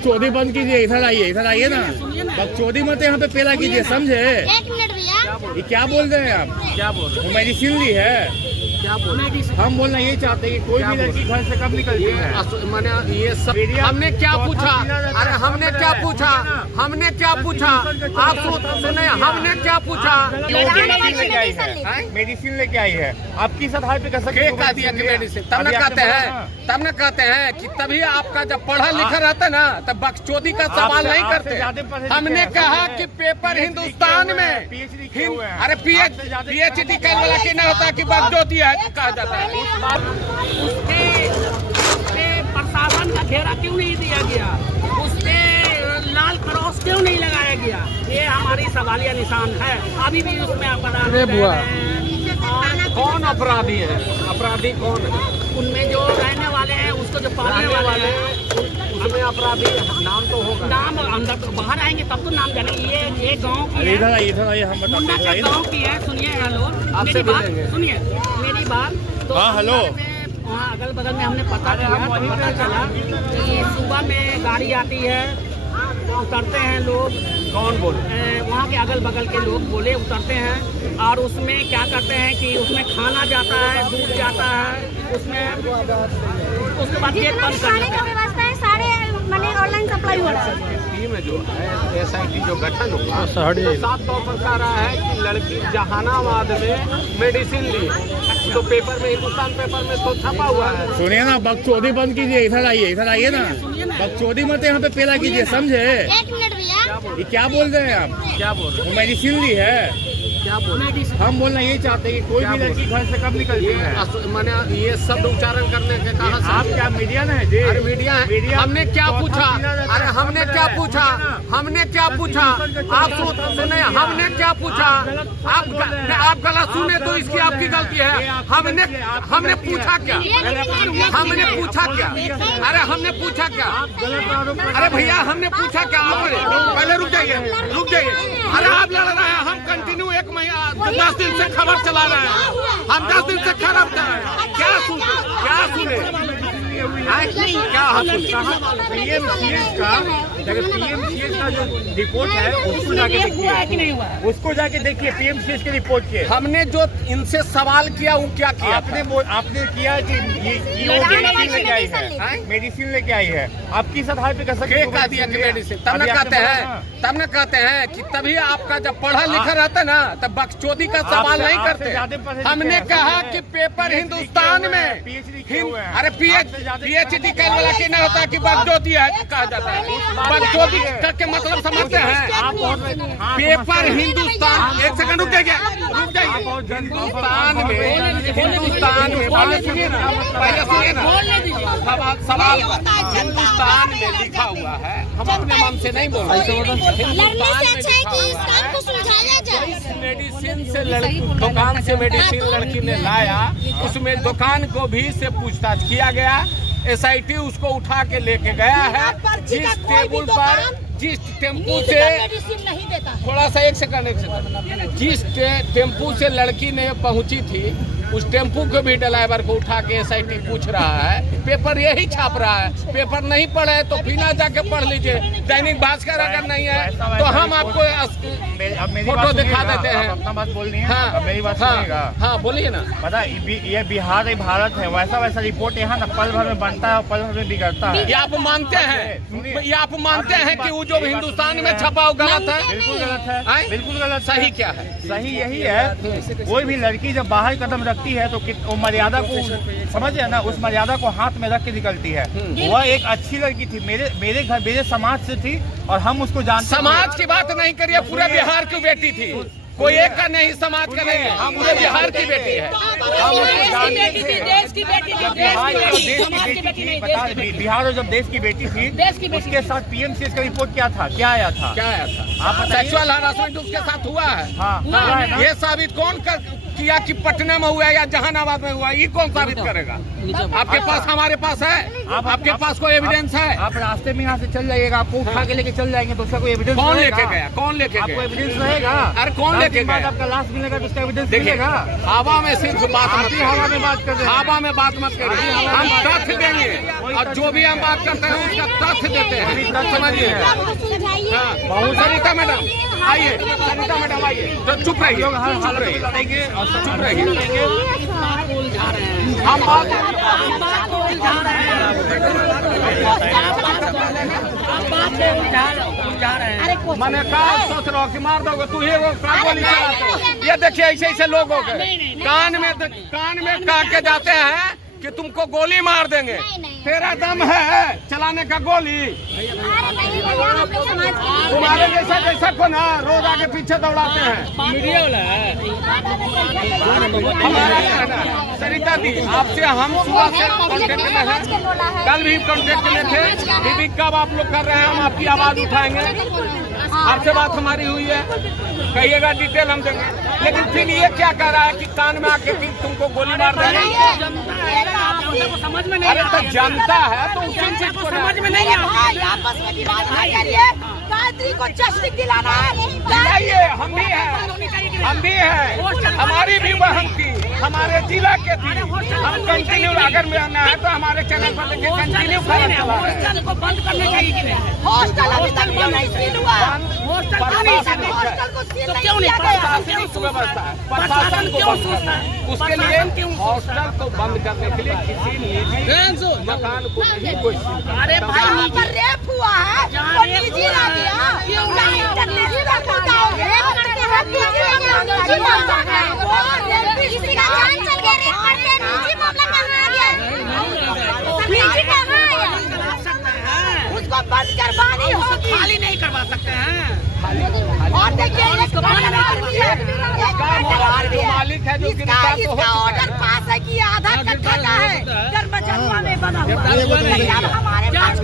बकचोदी बंद कीजिए, इधर आइए ना, बकचोदी मत यहाँ पे पेला कीजिए, समझे? एक मिनट भैया, ये क्या बोल रहे हैं आप? क्या बोल रहे हैं? मेडिसिन ली है, क्या बोल रहे हैं? हम बोलना ये चाहते हैं कि कोई भी लड़की घर से कब निकलती है। मैंने ये सब हमने क्या पूछा? अरे हमने क्या पूछा? आप सुने, हमने क्या पूछा? मेडिसिन लेके आई है, आपकी सफाई पे कर सकते कह दिया कि मेडिसिन, तब न कहते हैं कि तभी आपका जब पढ़ा लिखा रहता ना तब बकचोदी का सवाल नहीं करते। हमने कहा कि पेपर हिंदुस्तान में अरे PhD करने वाला की नहीं होता कि बकचोदी है कहा जाता है। उसके प्रशासन का घेरा क्यों नहीं दिया गया? उसके लाल क्रॉस क्यों नहीं लगाया गया? ये हमारी सवालिया निशान है। अभी भी उसमें अपराध कौन अपराधी है? अपराधी कौन है? उनमें जो रहने वाले हैं, उसको जो पालने वाले हैं, उसमें अपराधी नाम तो होगा। नाम अंदर तो बाहर आएंगे तब तो नाम जानेंगे। ये गाँव की है, इधर आइए हम मुन्ना का गाँव की है। सुनिए, हेलो, मेरी बात सुनिए, मेरी बात तो हाँ, हेलो। वहाँ अगल बगल में हमने पता किया तो पता चला कि सुबह में गाड़ी आती है, उतरते हैं लोग। कौन बोले? वहाँ के अगल बगल के लोग बोले, उतरते हैं और उसमें क्या करते हैं कि उसमें खाना जाता है, दूध जाता है, उसमें उसके बाद गेट बंद खाने का व्यवस्था है, सारे मैंने ऑनलाइन सप्लाई हो रहा है। में जो है SIT जो गठन हुआ तो साफ तौर पर कह रहा है कि लड़की जहानाबाद में मेडिसिन ली, तो पेपर में, हिंदुस्तान पेपर में तो छपा हुआ है। सुनिए ना, बकचोदी बंद कीजिए, इधर आइए ना, बकचोदी मत यहाँ पे पेला कीजिए, समझे? एक मिनट भैया, ये क्या बोल रहे हैं आप? क्या बोल रहे हैं? मेडिसिन ली है, क्या बोल रहे हैं? हम बोलना ये चाहते हैं कि कोई भी लड़की घर से कब निकलती है। मैंने ये शब्द उच्चारण करने के कहा। आप क्या मीडिया ना है जी? अरे मीडिया है। हमने क्या पूछा? अरे हमने क्या पूछा? आप सुने, हमने क्या पूछा? आप गलत सुने तो इसकी आपकी गलती है। हमने पूछा क्या? अरे हमने पूछा क्या? अरे भैया हमने पूछा क्या? पहले रुक जाइए। अरे आप लड़ रहे हैं, हम कंटिन्यू 1 महीना 10 दिन से खबर चला रहे हैं। हम 10 दिन से खबर चला रहे हैं। क्या सुने? PMCH का जो रिपोर्ट है उसको जाके देखिए, PMCH की रिपोर्ट के। हमने जो इनसे सवाल किया वो क्या किया? आपने किया कि मेडिसिन लेके आई है, आपकी सफाई पे कर सकते कह दिया कि मेडिसिन, तब न कहते हैं कि तभी आपका जब पढ़ा लिखा रहता ना तब बकचोदी का सवाल नहीं करते। हमने कहा कि पेपर हिंदुस्तान में अरे PhD करने वाला की नहीं होता कि बकचोदी है कहा जाता है। बकचोदी के मतलब समझते हैं? पेपर हिंदुस्तान, एक सेकंड रुक जाइए। हिंदुस्तान में पहले सुनिए ना, सवाल हिंदुस्तान में लिखा हुआ है, हम अपने मन से नहीं बोल रहे। मेडिसिन से दुकान से मेडिसिन लड़की ने लाया, उसमें दुकान को भी से पूछताछ किया गया। SIT उसको उठा के लेके गया है। जिस टेबल पर, जिस टेम्पू से, थोड़ा सा एक सेकंड, जिस टेम्पू से लड़की ने पहुंची थी उस टेम्पू के भी ड्राइवर को उठा के SIT पूछ रहा है। पेपर यही छाप रहा है। पेपर नहीं पढ़े तो बिना जाके पढ़ लीजिए। दैनिक भास्कर अगर नहीं है तो हम आपको फोटो दिखा देते हैं। अपना बात बोलनी है। हाँ, मेरी बात सुनिएगा। हाँ बोलिए ना। पता ये बिहार है, भारत है, वैसा रिपोर्ट यहाँ ना पल भर में बनता है और पल भर में बिगड़ता है। ये आप मानते हैं कि वो जो हिंदुस्तान में छपा वो गलत है? बिल्कुल गलत है, बिल्कुल गलत। सही क्या है? सही यही है, कोई भी लड़की जब बाहर कदम रखती है तो वो मर्यादा को समझे ना, उस मर्यादा को हाथ में रख के निकलती है। वह एक अच्छी लड़की थी, मेरे घर, मेरे समाज से थी और हम उसको जानते। समाज की बात नहीं करिए, पूरे बिहार की बेटी थी, कोई एक का नहीं, समाज का नहीं, हम पूरे बिहार की बेटी है। बिहार और जब देश की बेटी थी, उसके साथ PMCH का रिपोर्ट क्या आया था? सेक्सुअल हरासमेंट उसके साथ हुआ है। हाँ, ये साबित कौन किया कि पटना में हुआ या जहानाबाद में हुआ, ये कौन साबित करेगा? आपके पास, हमारे पास है, आपके पास कोई एविडेंस है? आप रास्ते में यहाँ से चल जाइएगा, आपको उठा के लेके चल जाएंगे तो उसका कोई एविडेंस कौन लेके गया? कौन लेके आपको गया? एविडेंस रहेगा? अरे कौन लेके गया? आपका लाश मिलेगा तो उसका एविडेंस देखिए, मिलेगा। हवा में सिर्फ बात मत हवा में करिए, बात कर रहे हैं। हवा में बात मत करिए, हम तथ्य देंगे और जो भी हम बात करते हैं उसका तथ्य देते हैं, समझिए। हाँ, सरिता मैडम आइए, सरिता मैडम आइए, तो चुप रहिए, चुप रहिए, चुप रहिए। हम बात मैंने कहा सोच रहा हूँ कि मार दोगे, तू ही वो गोली चलाते हो। ये देखिए ऐसे ऐसे लोग हो गए, कान में कह के जाते हैं कि तुमको गोली मार देंगे। तेरा दम है चलाने का गोली? तुम्हारे जैसा को ना रोज आगे पीछे दौड़ाते हैं। मीडिया वाला है हमारा। सरिता दी, आपसे हम सुबह से कांटेक्ट में हैं, कल भी कांटेक्ट में थे, दीदी कब आप लोग कर रहे हैं, हम आपकी आवाज उठाएंगे। आपसे बात हमारी हुई है, कहिएगा डिटेल हम देंगे। लेकिन फिर ये क्या कह रहा है कि कान में आके फिर तुमको गोली मार देंगे? समझ में अरे तो जनता है तो उसी चीज को समझ में नहीं आपस में विवाद नहीं करिए, गायत्री को जस्टिस दिलाना है। दिलाइए, हम भी हैं, हम भी हैं, हमारी भी बहन थी, हमारे जिला के थी। हम कंटिन्यू अगर में आना है तो हमारे चैनल पर देखिए कंटिन्यू खबर चला है। हॉस्टल को बंद करने चाहिए कि नहीं? हॉस्टल अभी तक क्यों नहीं सील हुआ? हॉस्टल क्यों नहीं सील हुआ? हॉस्टल को सील तो नहीं क्यों नहीं? किया गया। प्रशासनिक व्यवस्था है, प्रशासन क्यों सोचता है? उसके लिए हॉस्टल को बंद करने के लिए किसी निजी मकान को नहीं कोई। अरे भाई जहाँ पर रेप हुआ है वो निजी ना दिया, जहाँ निजी का होता है रेप करते हैं निजी मामला है। वो किसी का जान चल गया रेप करते निजी मामला कहाँ आ गया? निजी कहाँ आया? उसको बंद करवानी होगी, खाली नहीं करवा सकते हैं। और देखिए इसका मालिक है जो ऑर्डर पास है कि आधा कट्ठा का है, जन्म में बना हुआ है। हमारे पास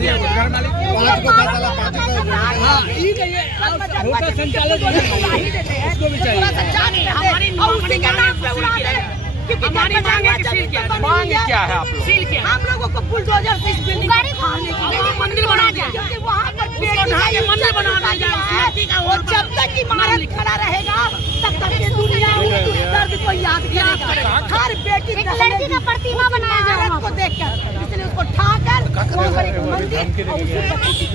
होटल संचालक उसको भी चाहिए और उसी के नाम पे उड़ा दे। हमारी मांग क्या है आप लोग? हम लोगों को बुलडोजर से इस बिल्डिंग को मंदिर बना दिया, क्योंकि वहाँ पर मंदिर बना दिया। और जब तक इमारत खड़ा रहेगा तब तक ये दुनिया उस दर्द को याद करेगा। हर बेटी लड़की का प्रतिमा बनाया जा रहा है को देखकर, इसलिए उसको ठाकर वहाँ पर एक मंदिर और उसी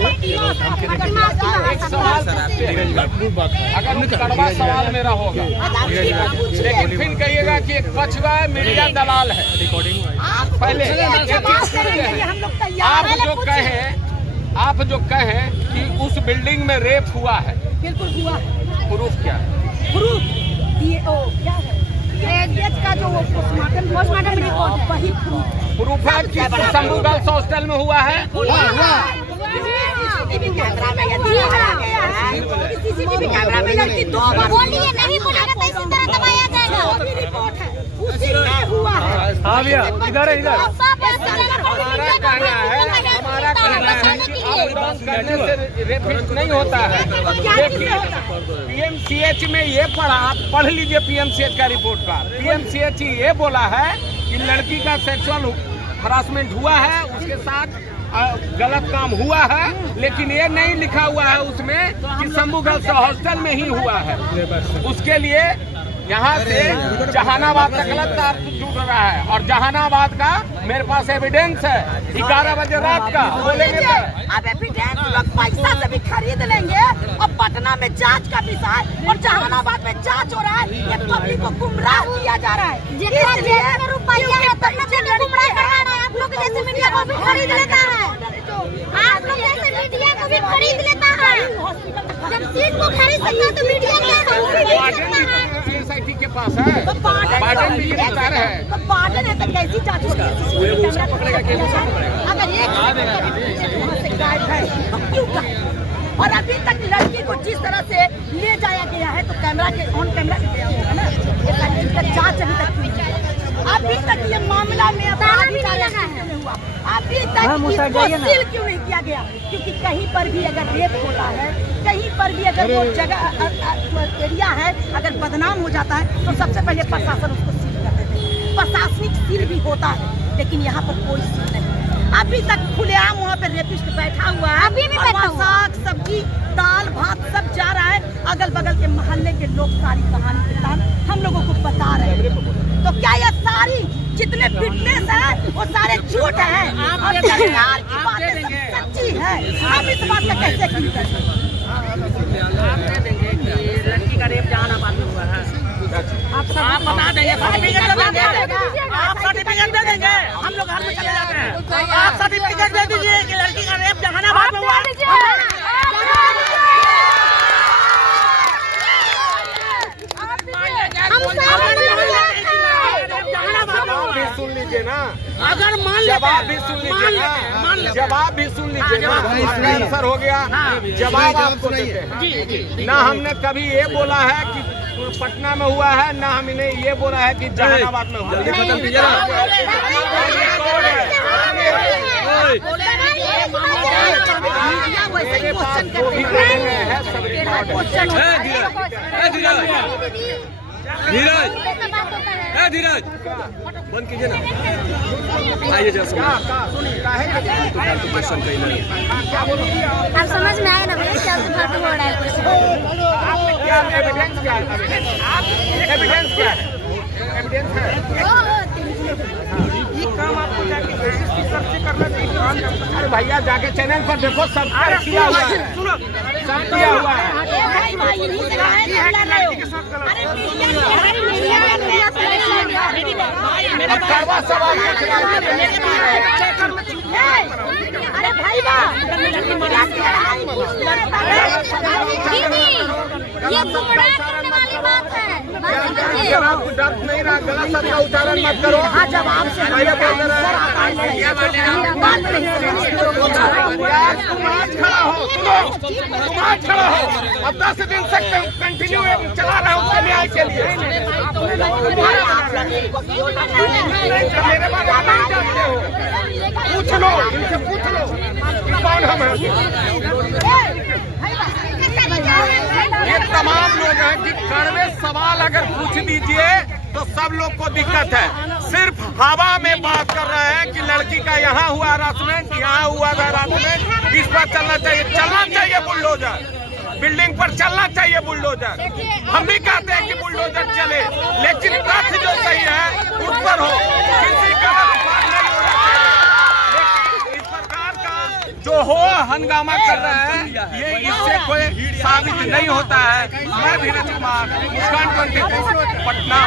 प्रतिमा एक सवाल अगर कड़वा सवाल मेरा होगा, लेकिन फिर कहिएगा कि एक पछुआ है, मीडिया दलाल है। पहले आप जो कहें कि उस बिल्डिंग में रेप हुआ है, बिल्कुल हुआ है। प्रूफ क्या है? प्रूफ क्या है? का जो पोस्टमार्टम रिपोर्ट वही प्रूफ है कि शंभू गर्ल्स हॉस्टल में हुआ है। सीसीटीवी कैमरा में ये दिखाया गया है। सीसीटीवी कैमरा में लड़की 2 बार बोलिए, नहीं बोलेगा तो इसी तरह दबाया जाएगा। वो भी रिपोर्ट है, उसी में हुआ है। हाँ भैया, इधर है, इधर। हमारा कहना है कि आप करने से रेप नहीं होता है। देखिए पीएमसीएच में ये पढ़ा, आप पढ़ लीजिए पीएमसीएच का रिपोर्ट का। पीएमसीएच ये बोला है कि लड़की का सेक्सुअल हरासमेंट हुआ है, उसके साथ गलत काम हुआ है, लेकिन ये नहीं लिखा हुआ है उसमें कि शंभू गर्ल्स हॉस्टल में ही हुआ है। उसके लिए यहाँ से जहानाबाद तक गलत जुड़ रहा है, और जहानाबाद का मेरे पास एविडेंस है 11 बजे रात का। बोलेंगे अब एविडेंस लोग पैसा से भी खरीद लेंगे, और पटना में जांच का विषय और जहानाबाद में जांच हो रहा है। ये पब्लिक को गुमराह किया जा रहा है। आप लोग जैसे मीडिया को भी खरीद लेता है, आप लोग जैसे मीडिया को भी खरीद लेता है। जब सीट को खरीद सकता है तो मीडिया क्या एसआईटी के पास है, बार्डन भी गिरफ्तार है। तो बार्डन है तो कैसी जांच होगी? अगर एक गायब है तो क्यों गायब? और अभी तक लड़की को जिस तरह से ले जाया गया है तो कैमरा के ऑन कैमरा गया होगा ना, जांच अभी तक ये मामला में अपराधी नहीं लगा है। हुआ। अभी तक इसको सील क्यों नहीं किया गया? क्योंकि कहीं पर भी अगर रेप होता है, कहीं पर भी अगर वो जगह एरिया है अगर बदनाम हो जाता है तो सबसे पहले प्रशासन उसको सील कर देते हैं। प्रशासनिक सील भी होता है, लेकिन यहाँ पर कोई सील नहीं। अभी तक खुलेआम वहाँ पे रेपिस्ट बैठा हुआ है, अभी भी बैठा हुआ। साग सब्जी दाल भात सब जा रहा है। अगल बगल के मोहल्ले के लोग सारी कहानी किताब हम लोगों को बता रहे हैं। तो क्या ये सारी जितने फिटनेस है वो सारे झूठ है और सरकार की बातें सब सच्ची है? हम इस बात का कैसे यकीन करें? लड़की का रेप जहानाबाद में हुआ है, आप बता देंगे, सर्टिफिकेट दे देंगे, आप सर्टिफिकेट दे देंगे, हम लोग घर में चले जाते हैं। आप सर्टिफिकेट दे दीजिए कि लड़की का रेप जहानाबाद में हुआ है। जवाब भी सुन लीजिए ना, अगर मान जवाब भी सुन लीजिए ना, जवाब भी सुन लीजिए ना। आंसर हो गया, जवाब आपको देते हैं। ना हमने कभी ये बोला है कि पटना में हुआ है, ना हमने ये बोला है कि जहानाबाद में हुआ है। धीरज बंद कीजिए ना, आइए जरा अब समझ में आया ना भैया क्या फाटू हो रहा है कुछ। क्या एविडेंस क्या है? एविडेंस क्या है? एविडेंस है ये काम आपको जाके सर्च करना चाहिए। अरे भैया जाके चैनल पर देखो, सब किया हुआ है, सब किया हुआ है। करवा सवाल अरे भाई ये गुमराह करने वाली बात है। आपको डर नहीं रहा, गलत शब्द का उच्चारण मत करो। हाँ, जब आपसे पहले बोल खड़ा हो, तुम आज खड़ा हो। अब 10 दिन तक कंटिन्यू चला रहा हूँ उसके न्याय के लिए। मेरे बारे में नहीं जानते हो, पूछ लो, इनसे पूछ लो कि कौन हम हैं। ये तमाम लोग हैं कि कड़वे सवाल अगर पूछ दीजिए तो सब लोग को दिक्कत है। सिर्फ हवा में बात कर रहे हैं कि लड़की का यहाँ हुआ हरासमेंट, यहाँ हुआ हरासमेंट, इस पर चलना चाहिए बुलडोजर, बिल्डिंग पर चलना चाहिए बुलडोजर। हम भी कहते हैं कि बुलडोजर चले, लेकिन तथ्य जो सही है उस पर हो, किसी का नहीं होना चाहिए। इस प्रकार का जो हो हंगामा कर रहे हैं, ये इससे कोई साबित नहीं होता है। मैं धीरज कुमार, मुस्कान 24 पटना।